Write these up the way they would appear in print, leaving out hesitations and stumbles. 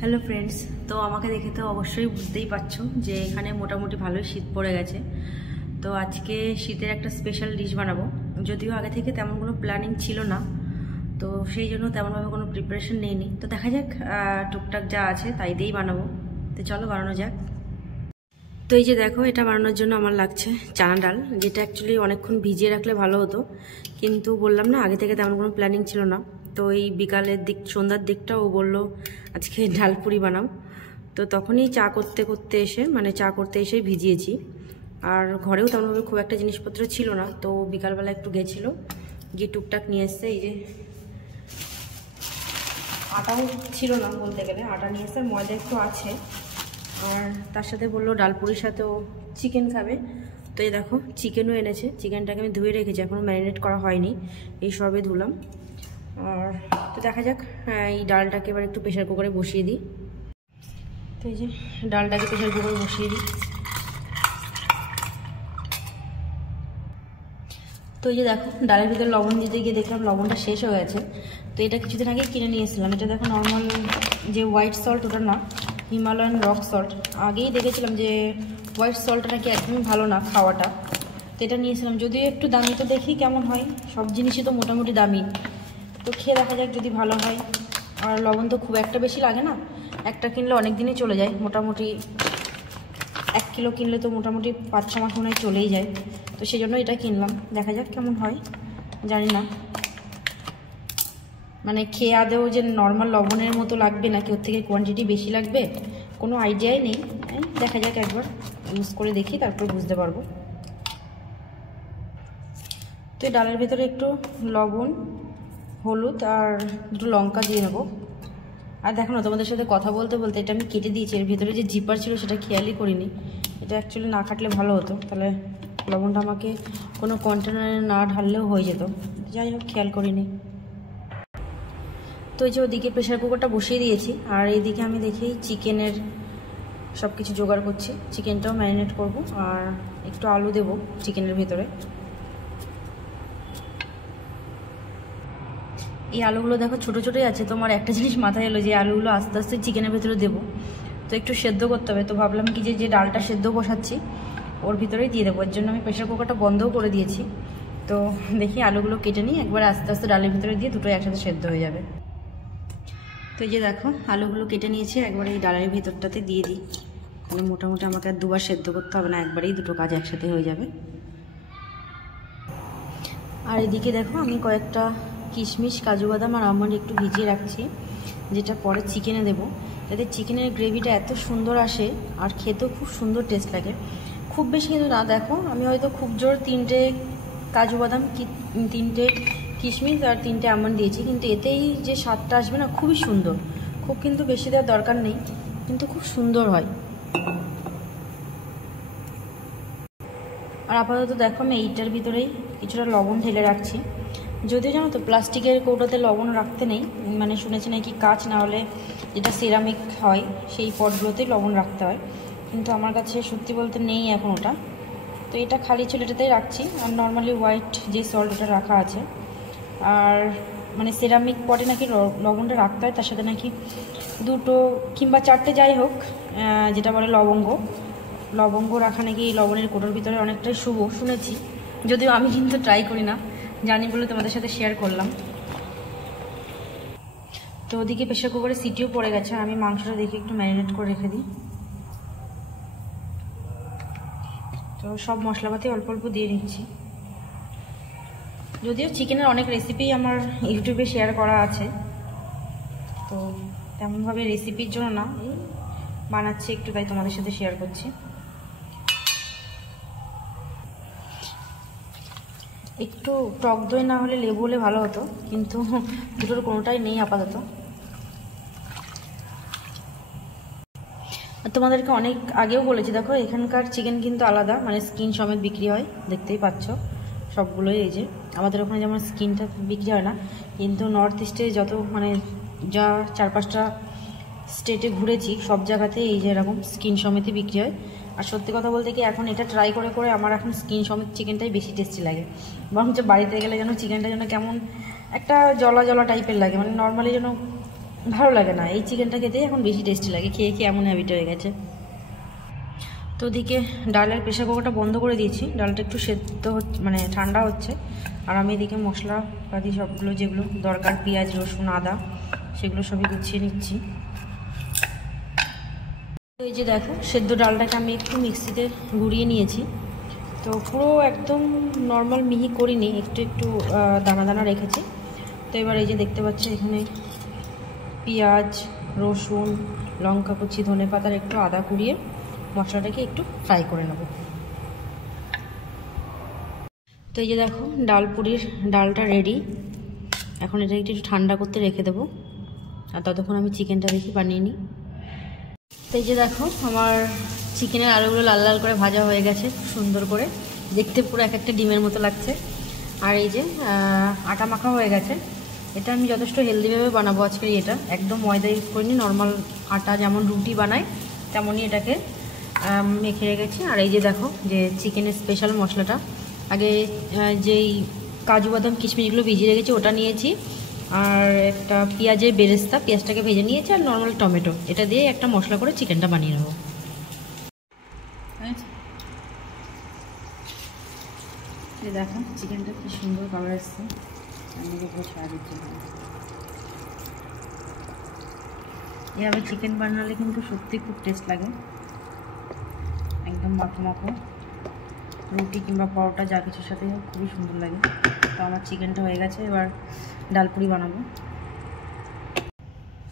Hello friends, তো আমাকে দেখে তো অবশ্যই বুঝতেই পারছো যে এখানে মোটামুটি ভালোই শীত পড়ে গেছে। তো আজকে শীতের একটা স্পেশাল ডিশ বানাবো, যদিও আগে থেকে তেমন কোনো প্ল্যানিং ছিল না, তো সেই জন্য তেমনভাবে কোনো প্রিপারেশন নেইনি। তো দেখা যাক, টুকটাক যা আছে তাই দিয়েই বানাবো। তো চলো বানানো যাক। তো এই যে দেখো, এটা বানানোর জন্য আমার লাগছে চানা ডাল, যেটা অ্যাকচুয়ালি অনেকক্ষণ ভিজিয়ে রাখলে ভালো হতো, কিন্তু বললাম না আগে থেকে তেমন কোনো প্ল্যানিং ছিল না। তো এই বিকালের দিক সন্ধ্যার দিকটা ও বললো আজকে ডাল পুরি বানাও, তো তখনই চা করতে এসে ভিজিয়েছি। আর ঘরেও তেমনভাবে খুব একটা জিনিসপত্র ছিল না, তো বিকালবেলা একটু গেছিলো, গিয়ে টুকটাক নিয়ে এসছে। এই যে আটাও ছিল না বলতে গেলে, আটা নিয়ে এসে, ময়দা একটু আছে, আর তার সাথে বললো ডালপুরির সাথেও চিকেন খাবে। তো এই দেখো চিকেনও এনেছে, চিকেনটাকে আমি ধুয়ে রেখেছি, এখনও ম্যারিনেট করা হয়নি, এই সবে ধুলাম। আর তো দেখা যাক, এই ডালটাকে এবার একটু প্রেশার কুকারে বসিয়ে দিই। তো এই যে ডালটাকে প্রেশার কুকারে বসিয়ে দিই। তো এই যে দেখো, ডালের ভিতরে লবণ দিতে গিয়ে দেখলাম লবণটা শেষ হয়ে গেছে। তো এটা কিছুদিন আগে কিনে নিয়ে এসেছিলাম। এটা দেখো নর্মাল যে হোয়াইট সল্ট, ওটা না, হিমালয়ান রক সল্ট। আগেই দেখেছিলাম যে হোয়াইট সল্টটা নাকি একদমই ভালো না খাওয়াটা, তো এটা নিয়েছিলাম। যদিও একটু দামি, তো দেখি কেমন হয়, সব জিনিসই তো মোটামুটি দামি, তো খেয়ে দেখা যাক যদি ভালো হয়। আর লবণ তো খুব একটা বেশি লাগে না, একটা কিনলে অনেক দিনই চলে যায়, মোটামুটি 1 কিলো কিনলে তো মোটামুটি 5-6 মাস মনে হয় চলেই যায়। তো সেই জন্য এটা কিনলাম, দেখা যাক কেমন হয়, জানি না মানে খেয়ে আদেও যে নর্মাল লবণের মতো লাগবে নাকি ওর থেকে কোয়ান্টিটি বেশি লাগবে কোনো আইডিয়াই নেই। দেখা যাক, একবার ইউজ করে দেখি, তারপর বুঝতে পারবো। তো এই ডালের ভেতরে একটু লবণ, হলুদ আর দুটো লঙ্কা দিয়ে নেবো। আর দেখো না, তোমাদের সাথে কথা বলতে বলতে এটা আমি কেটে দিয়েছি, এর ভেতরে যে জিপার ছিল সেটা খেয়ালই করিনি। এটা অ্যাকচুয়ালি না কাটলে ভালো হতো, তাহলে লবণটা আমাকে কোনো কন্টেনারে না ঢাললেও হয়ে যেত, যাই হোক খেয়াল করিনি। তো এই যে ওদিকে প্রেশার কুকারটা বসিয়ে দিয়েছি, আর এইদিকে আমি দেখি চিকেনের সব কিছু জোগাড় করছি। চিকেনটাও ম্যারিনেট করব, আর একটু আলু দেবো চিকেনের ভেতরে। এই আলুগুলো দেখো ছোটো ছোটোই আছে, তোমার একটা জিনিস মাথায় এলো যে আলুগুলো আস্তে আস্তে চিকেনের ভেতরে দেবো, তো একটু সেদ্ধ করতে হবে। তো ভাবলাম কি যে ডালটা সেদ্ধ বসাচ্ছি ওর ভিতরেই দিয়ে দেবো, এর জন্য আমি প্রেশার কুকারটা বন্ধও করে দিয়েছি। তো দেখি আলুগুলো কেটে নিই, একবার আস্তে আস্তে ডালের ভিতরে দিয়ে দুটোই একসাথে সেদ্ধ হয়ে যাবে। তো এই যে দেখো আলুগুলো কেটে নিয়েছি, একবার এই ডালের ভিতরটাতে দিয়ে দিই, মানে মোটামুটি আমাকে আর দুবার সেদ্ধ করতে হবে না, একবারেই দুটো কাজ একসাথে হয়ে যাবে। আর এদিকে দেখো আমি কয়েকটা কিশমিশ, কাজু বাদাম আর আমন্ড একটু ভিজিয়ে রাখছি, যেটা পরে চিকেনে দেবো, যাতে চিকেনের গ্রেভিটা এত সুন্দর আসে আর খেতেও খুব সুন্দর টেস্ট লাগে। খুব বেশি কিন্তু না, দেখো আমি হয়তো খুব জোর 3টে কাজু বাদাম, 3টে কিশমিশ আর 3টে আমন্ড দিয়েছি, কিন্তু এতেই যে স্বাদটা আসবে না খুবই সুন্দর। খুব কিন্তু বেশি দেওয়ার দরকার নেই, কিন্তু খুব সুন্দর হয়। আর আপাতত দেখো আমি এইটার ভিতরেই কিছুটা লবণ ঢেলে রাখছি। যদিও জানো তো প্লাস্টিকের কৌটোতে লবণ রাখতে নেই, মানে শুনেছি নাকি কাঁচ না হলে যেটা সিরামিক হয় সেই পটগুলোতেই লবণ রাখতে হয়, কিন্তু আমার কাছে সত্যি বলতে নেই এখন ওটা। তো এটা খালি ছিল, এটাতেই রাখছি। আর নর্মালি হোয়াইট যে সল্ট ওটা রাখা আছে। আর মানে সিরামিক পটে নাকি লবণটা রাখতে হয়, তার সাথে নাকি 2টো কিংবা 4টে যাই হোক, যেটা বলে লবঙ্গ রাখা নাকি এই লবণের কোটোর ভিতরে অনেকটাই শুভ শুনেছি, যদিও আমি কিন্তু ট্রাই করি না, জানি বলে তোমাদের সাথে শেয়ার করলাম। তো ওদিকে প্রেশার কুকারে সিটিও পড়ে গেছে, আমি মাংসটা দেখে একটু ম্যারিনেট করে রেখে দিই। তো সব মশলাপাতি অল্প অল্প দিয়ে নিচ্ছি, যদিও চিকেনের অনেক রেসিপি আমার ইউটিউবে শেয়ার করা আছে, তো তেমনভাবে রেসিপির জন্য না, এই বানাচ্ছি একটু, তাই তোমাদের সাথে শেয়ার করছি। একটু টক দই না হলে লেবু হলে ভালো হতো, কিন্তু দুটোর কোনোটাই নেই আপাতত। আর তোমাদেরকে অনেক আগেও বলেছি, দেখো এখানকার চিকেন কিন্তু আলাদা, মানে স্কিন সমেত বিক্রি হয়, দেখতেই পাচ্ছ সবগুলোই। এই যে আমাদের ওখানে যেমন স্কিনটা বিক্রি হয় না, কিন্তু নর্থ ইস্টে যত মানে যা 4-5টা স্টেটে ঘুরেছি সব জায়গাতেই এই যে এরকম স্কিন সমেতই বিক্রি হয়। আর সত্যি কথা বলতে কি, এখন এটা ট্রাই করে করে আমার এখন স্কিন সমেত চিকেনটাই বেশি টেস্টি লাগে, বরঞ্চ বাড়িতে গেলে যেন চিকেনটা যেন কেমন একটা জলা জলা টাইপের লাগে, মানে নর্মালি যেন ভালো লাগে না, এই চিকেনটা খেতেই এখন বেশি টেস্টি লাগে, খেয়ে খেয়ে এমন হ্যাবিট হয়ে গেছে। তো ওদিকে ডালের প্রেশার কুকারটা বন্ধ করে দিয়েছি, ডালটা একটু সেদ্ধ মানে ঠান্ডা হচ্ছে, আর আমি এদিকে মশলাপাতি সবগুলো যেগুলো দরকার, পেঁয়াজ রসুন আদা, সেগুলো সবই গুছিয়ে নিচ্ছি। তো এই যে দেখো সেদ্ধ ডালটাকে আমি একটু মিক্সিতে গুঁড়িয়ে নিয়েছি, তো পুরো একদম নর্মাল মিহি করিনি, একটু একটু দানা দানা রেখেছি। তো এবার এই যে দেখতে পাচ্ছি এখানে পেঁয়াজ রসুন লঙ্কা কুচি ধনে পাতার একটু আদা কুড়িয়ে মশলাটাকে একটু ফ্রাই করে নেব। তো এই যে দেখো ডালটা রেডি, এখন এটা একটু ঠান্ডা করতে রেখে দেবো, আর ততক্ষণ আমি চিকেনটা দেখি বানিয়ে নিই। তো এই যে দেখো আমার চিকেনের আলুগুলো লাল লাল করে ভাজা হয়ে গেছে সুন্দর করে, দেখতে পুরো এক একটা ডিমের মতো লাগছে। আর এই যে আটা মাখা হয়ে গেছে, এটা আমি যথেষ্ট হেলদিভাবে বানাবো আজকে। এটা একদম ময়দা ইউজ করিনি, নর্মাল আটা যেমন রুটি বানাই তেমনই এটাকে মেখে রেখেছি। আর এই যে দেখো যে চিকেনের স্পেশাল মশলাটা, আগে যেই কাজু বাদাম কিশমিশগুলো ভিজিয়ে রেখেছি ওটা নিয়েছি, আর একটা পেঁয়াজের বেরেস্তা, পেঁয়াজটাকে ভেজে নিয়েছি, আর নর্মাল টমেটো, এটা দিয়ে একটা মশলা করে চিকেনটা বানিয়ে নেবো। দেখো চিকেনটা কি সুন্দর কালার আসছে, এভাবে চিকেন বানালে কিন্তু সত্যি খুব টেস্ট লাগে, একদম মাখো মাখো রুটি কিংবা পরোটা যা কিছুর সাথে খুবই সুন্দর লাগে। তো আমার চিকেনটা হয়ে গেছে, এবার ডালপুরি বানাবো।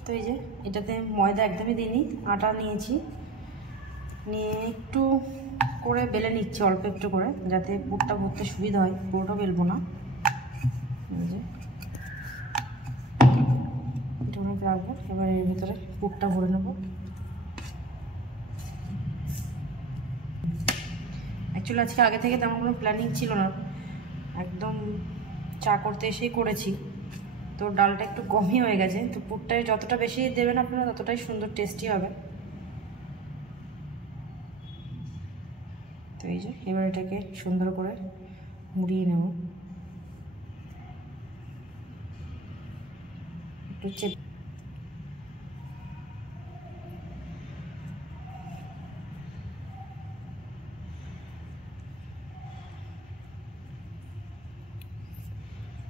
তো এই যে এটাতে ময়দা একদমই দিইনি, আটা নিয়েছি, নিয়ে একটু করে বেলে নিচ্ছি অল্প একটু করে, যাতে পুরটা ভরতে সুবিধা হয়, পুরোটা বেলবো না। এই যে এটা অনেক রাখবো, এবার এর ভিতরে পুরটা ভরে নেবো। অ্যাকচুয়ালি আজকে আগে থেকে তেমন কোনো প্ল্যানিং ছিল না, একদম চা করতে এসেই করেছি, তো ডালটা একটু কমই হয়ে গেছে। তো পুরটায় যতটা বেশি দেবেন আপনারা ততটাই সুন্দর টেস্টি হবে। তো এই যে এবার এটাকে সুন্দর করে মুড়িয়ে নেব, একটু চেপে।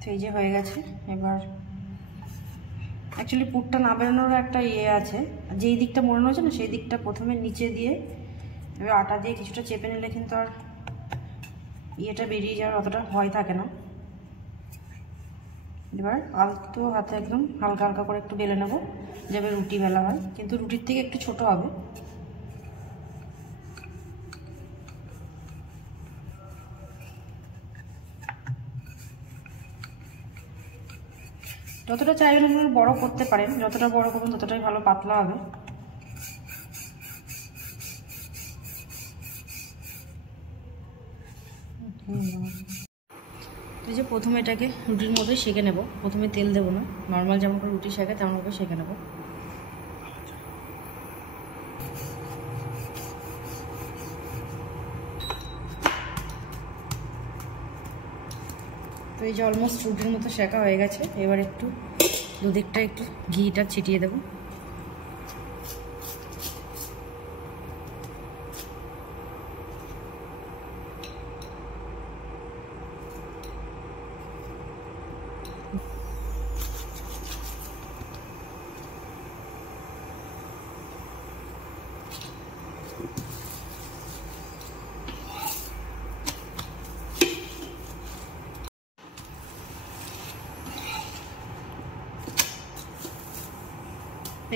তো এই যে হয়ে গেছে। এবার অ্যাকচুয়ালি পুরটা না বেরোনোর একটা আছে, যেই দিকটা মোড়ানো হচ্ছে না সেই দিকটা প্রথমে নিচে দিয়ে এবার আটা দিয়ে কিছুটা চেপে নিলে কিন্তু আর ইয়েটা বেরিয়ে যাওয়ার অতটা ভয় থাকে না। এবার আলতো হাতে একদম হালকা হালকা করে একটু বেলে নেব, যাবে রুটি বেলা হয়, কিন্তু রুটির থেকে একটু ছোট হবে। যতটা চাইবেন আপনারা বড় করতে পারেন, যতটা বড় করবেন ততটাই ভালো, পাতলা হবে। এই যে প্রথমে এটাকে রুটির মধ্যে সেঁকে নেব, প্রথমে তেল দেবো না, নর্মাল যেমন করে রুটি সেঁকে তেমন করে সেঁকে নেব। তো এই যে অলমোস্ট রুটির মতো সেঁকা হয়ে গেছে, এবার একটু দুদিকটা একটু ঘিটা ছিটিয়ে দেবো।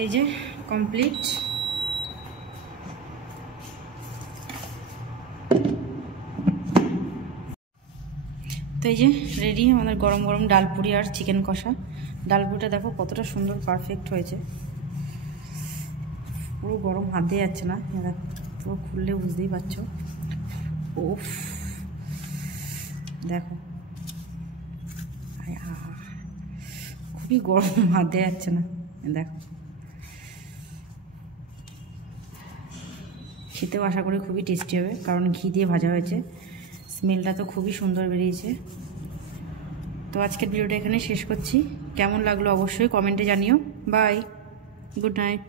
এই যে কমপ্লিট। তো এই যে রেডি আমাদের গরম গরম ডালপুরি আর চিকেন কষা। ডালপুরিটা দেখো কতটা সুন্দর পারফেক্ট হয়েছে, পুরো গরম হাত দিয়ে যাচ্ছে না, পুরো খুললে বুঝতেই পারছো। ওফ দেখো খুবই গরম, হাত দিয়ে যাচ্ছে না। দেখো খেতেও আশা করি খুবই টেস্টি হবে, কারণ ঘি দিয়ে ভাজা হয়েছে, স্মেলটা তো খুবই সুন্দর বেরিয়েছে। তো আজকের ভিডিওটা এখানে শেষ করছি, কেমন লাগলো অবশ্যই কমেন্টে জানিও। বাই। Good night.